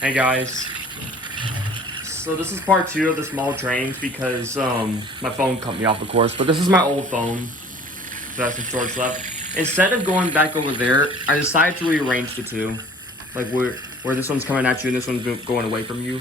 Hey guys, so this is part 2 of the small trains because my phone cut me off, of course, but this is my old phone, so that's some storage left. Instead of going back over there, I decided to rearrange the two, like where this one's coming at you and this one's going away from you.